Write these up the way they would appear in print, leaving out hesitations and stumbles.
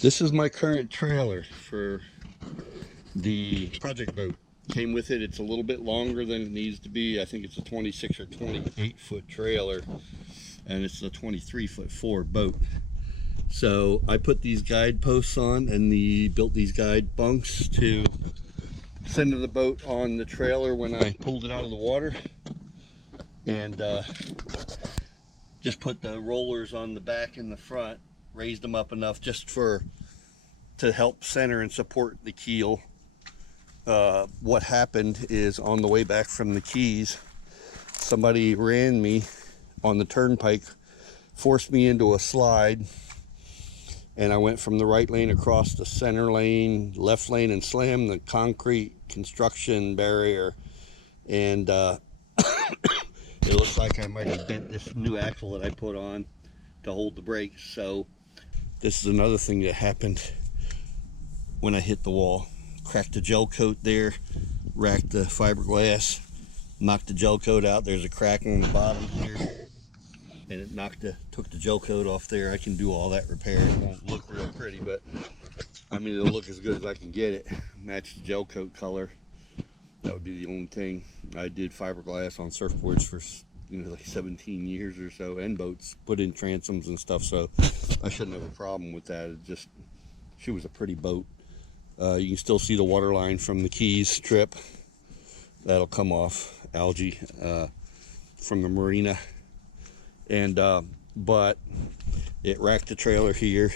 This is my current trailer for the project boat. Came with it. It's a little bit longer than it needs to be. I think it's a 26 or 28 foot trailer, and it's a 23-foot Ford boat. So I put these guide posts on and built these guide bunks to center the boat on the trailer when I pulled it out of the water, and just put the rollers on the back and the front, raised them up enough just to help center and support the keel. What happened is, on the way back from the Keys, somebody ran me on the turnpike, forced me into a slide, and I went from the right lane across the center lane, left lane, and slammed the concrete construction barrier. And it looks like I might have bent this new axle that I put on to hold the brakes. So this is another thing that happened when I hit the wall. Cracked the gel coat there, racked the fiberglass, knocked the gel coat out. There's a crack on the bottom here, and it took the gel coat off there. I can do all that repair. It won't look real pretty, but I mean, it'll look as good as I can get it. Match the gel coat color. That would be the only thing. I did fiberglass on surfboards for like 17 years or so, and boats, put in transoms and stuff, so I shouldn't have a problem with that. She was a pretty boat. You can still see the water line from the Keys strip. That'll come off, algae from the marina. And but it racked the trailer here,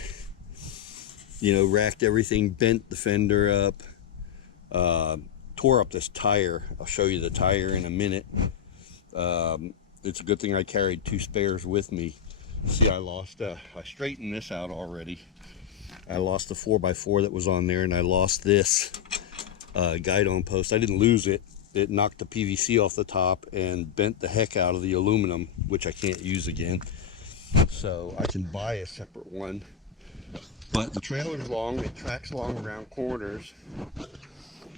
racked everything, bent the fender up, tore up this tire. I'll show you the tire in a minute. It's a good thing I carried 2 spares with me. See, I straightened this out already. I lost the 4x4 that was on there, and I lost this guide-on post. I didn't lose it. It knocked the PVC off the top and bent the heck out of the aluminum, which I can't use again. So I can buy a separate one. But the trailer's long. It tracks long around corners.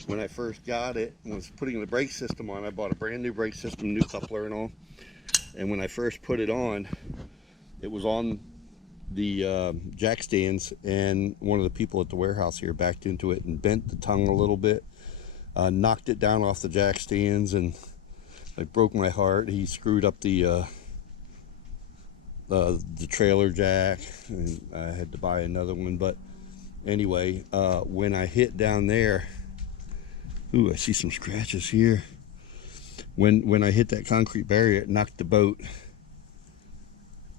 When I first got it and was putting the brake system on, I bought a brand new brake system, new coupler and all. And when I first put it on, it was on the jack stands, and one of the people at the warehouse here backed into it and bent the tongue a little bit, knocked it down off the jack stands, and like broke my heart. He screwed up the trailer jack, and I had to buy another one. But anyway, when I hit down there, ooh, I see some scratches here. When I hit that concrete barrier, it knocked the boat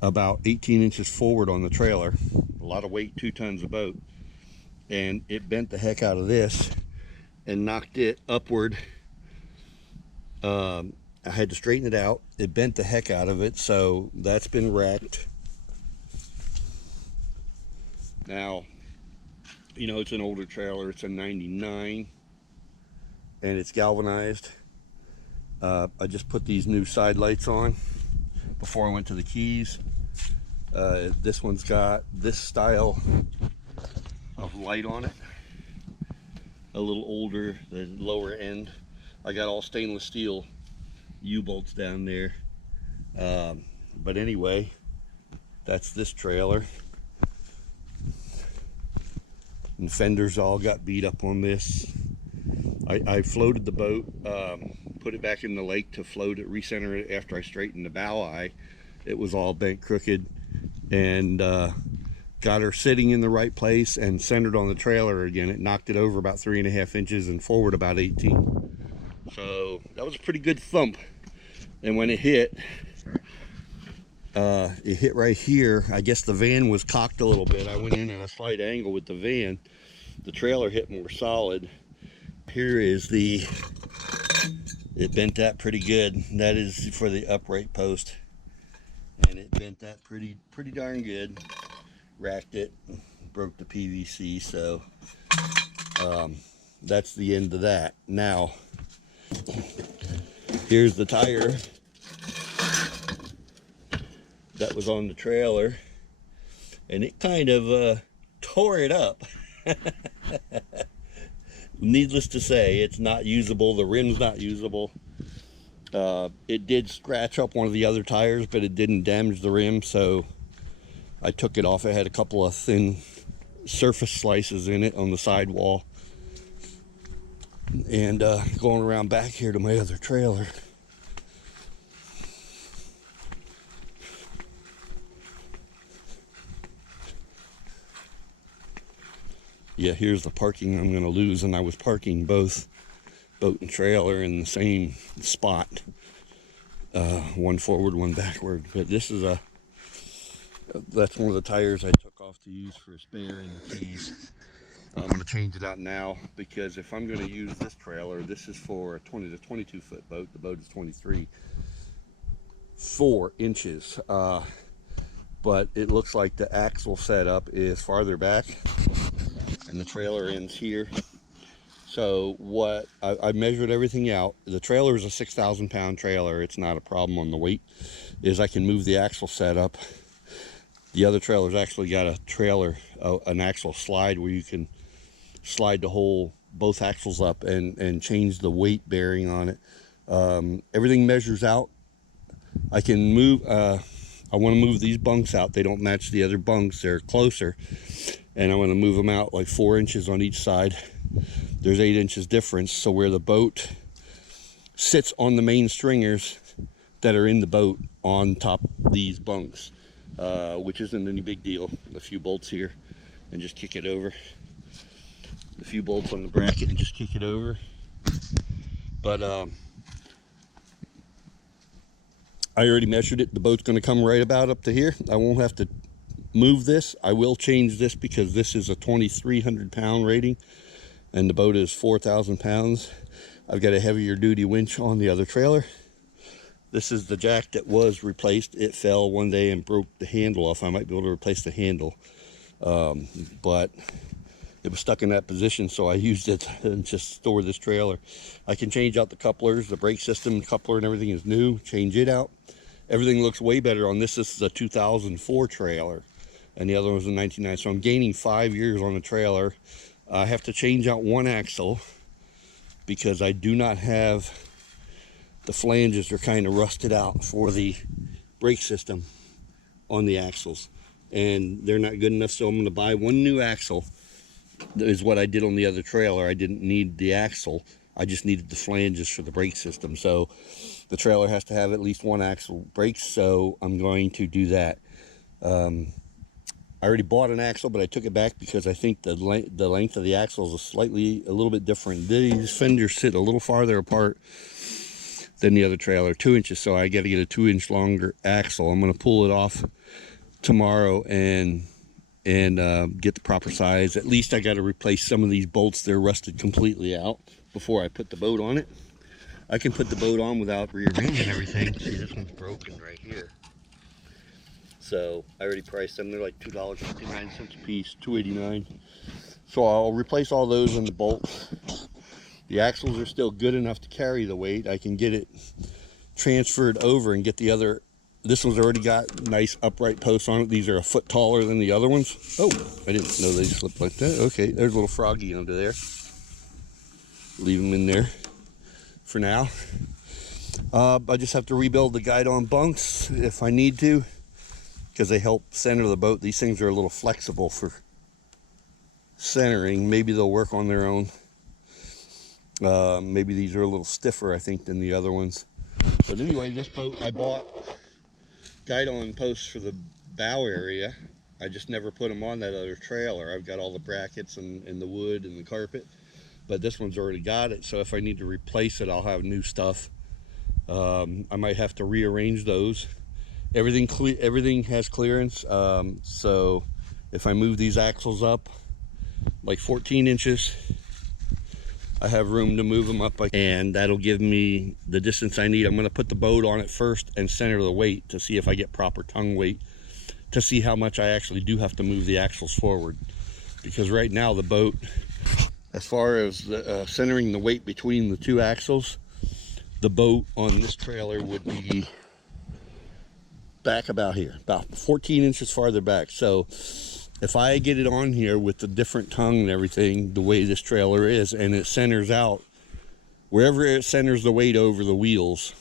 about 18 inches forward on the trailer. A lot of weight, 2 tons of boat, and it bent the heck out of this and knocked it upward. I had to straighten it out. It bent the heck out of it, so that's been wrecked. Now, it's an older trailer. It's a 99, and it's galvanized. I just put these new side lights on before I went to the Keys. This one's got this style of light on it, a little older, the lower end. I got all stainless steel U-bolts down there. But anyway, that's this trailer. And fenders all got beat up on this. I floated the boat, put it back in the lake to float it, recenter it after I straightened the bow eye. It was all bent crooked, and got her sitting in the right place and centered on the trailer again. It knocked it over about 3.5 inches and forward about 18. So that was a pretty good thump. And when it hit right here. I guess the van was cocked a little bit. I went in at a slight angle with the van. The trailer hit more solid. Here is it bent that pretty good. That is for the upright post, and it bent that pretty darn good. Racked it, broke the PVC. So that's the end of that. Now here's the tire that was on the trailer, and it kind of tore it up. Needless to say, it's not usable. The rim's not usable. It did scratch up one of the other tires, but it didn't damage the rim, so I took it off. It had a couple of thin surface slices in it on the sidewall. And going around back here to my other trailer. Yeah, here's the parking I'm going to lose, and I was parking both boat and trailer in the same spot. One forward, one backward. But this is that's one of the tires I took off to use for a spare in the keys. I'm going to change it out now, because if I'm going to use this trailer, this is for a 20 to 22 foot boat. The boat is 23, 4 inches. But it looks like the axle setup is farther back and the trailer ends here. So what I measured everything out. The trailer is a 6,000 pound trailer. It's not a problem on the weight. Is I can move the axle setup. The other trailer's actually got a trailer, an axle slide where you can slide the whole, both axles up and change the weight bearing on it. Everything measures out. I can move, I want to move these bunks out. They don't match the other bunks. They're closer. And I want to move them out like 4 inches on each side. There's 8 inches difference. So where the boat sits on the main stringers that are in the boat on top of these bunks, which isn't any big deal. A few bolts here and just kick it over. A few bolts on the bracket and just kick it over. But I already measured it. The boat's going to come right about up to here. I won't have to move this. I will change this because this is a 2,300 pound rating and the boat is 4,000 pounds. I've got a heavier duty winch on the other trailer. This is the jack that was replaced. It fell one day and broke the handle off. I might be able to replace the handle, but it was stuck in that position, so I used it and just store this trailer. I can change out the couplers, the brake system, coupler and everything is new. Change it out. Everything looks way better on this. This is a 2004 trailer and the other one was a 1990. So I'm gaining 5 years on the trailer. I have to change out one axle because I do not have, the flanges are kind of rusted out for the brake system on the axles and they're not good enough, so I'm going to buy one new axle. That is what I did on the other trailer. I didn't need the axle, I just needed the flanges for the brake system. So the trailer has to have at least one axle brakes, so I'm going to do that. I already bought an axle, but I took it back because I think the length of the axle is a little bit different. These fenders sit a little farther apart than the other trailer, 2 inches, so I got to get a 2 inch longer axle. I'm going to pull it off tomorrow and get the proper size. At least I got to replace some of these bolts. They're rusted completely out before I put the boat on it. I can put the boat on without rearranging everything. See, this one's broken right here. So I already priced them. They're like $2.59 a piece, $2.89. So I'll replace all those and the bolts. The axles are still good enough to carry the weight. I can get it transferred over and get the other. This one's already got nice upright posts on it. These are a foot taller than the other ones. Oh, I didn't know they slipped like that. Okay, there's a little froggy under there. Leave them in there for now. I just have to rebuild the guide-on bunks if I need to, because they help center the boat. These things are a little flexible for centering. Maybe they'll work on their own. Maybe these are a little stiffer, I think, than the other ones. But anyway, this boat I bought guide-on posts for the bow area. I just never put them on that other trailer. I've got all the brackets and the wood and the carpet, but this one's already got it. So if I need to replace it, I'll have new stuff. I might have to rearrange those. Everything has clearance. So if I move these axles up like 14 inches, I have room to move them up, and that'll give me the distance I need. I'm going to put the boat on it first and center the weight to see if I get proper tongue weight, to see how much I actually do have to move the axles forward. Because right now the boat, as far as the, centering the weight between the two axles, the boat on this trailer would be back about here, about 14 inches farther back. So if I get it on here with the different tongue and everything, the way this trailer is, and it centers out, wherever it centers the weight over the wheels,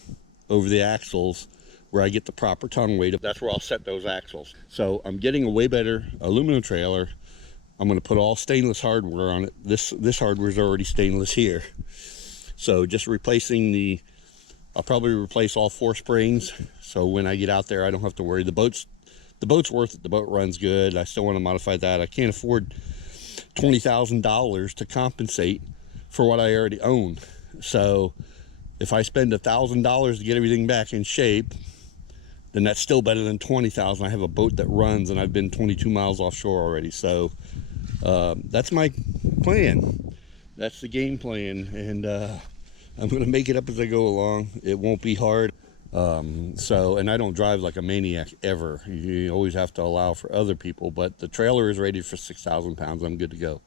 over the axles, where I get the proper tongue weight, that's where I'll set those axles. So I'm getting a way better aluminum trailer I'm going to put all stainless hardware on it. This hardware is already stainless here. So just replacing I'll probably replace all 4 springs. So when I get out there, I don't have to worry. The boat's worth it. The boat runs good. I still want to modify that. I can't afford $20,000 to compensate for what I already own. So if I spend $1,000 to get everything back in shape, then that's still better than $20,000. I have a boat that runs, and I've been 22 miles offshore already. So that's my plan. That's the game plan, and I'm going to make it up as I go along. It won't be hard. And I don't drive like a maniac ever. You always have to allow for other people, but the trailer is rated for 6,000 pounds. I'm good to go.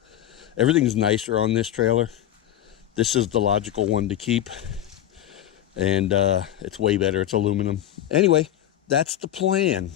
Everything's nicer on this trailer. This is the logical one to keep, and it's way better. It's aluminum. Anyway, that's the plan.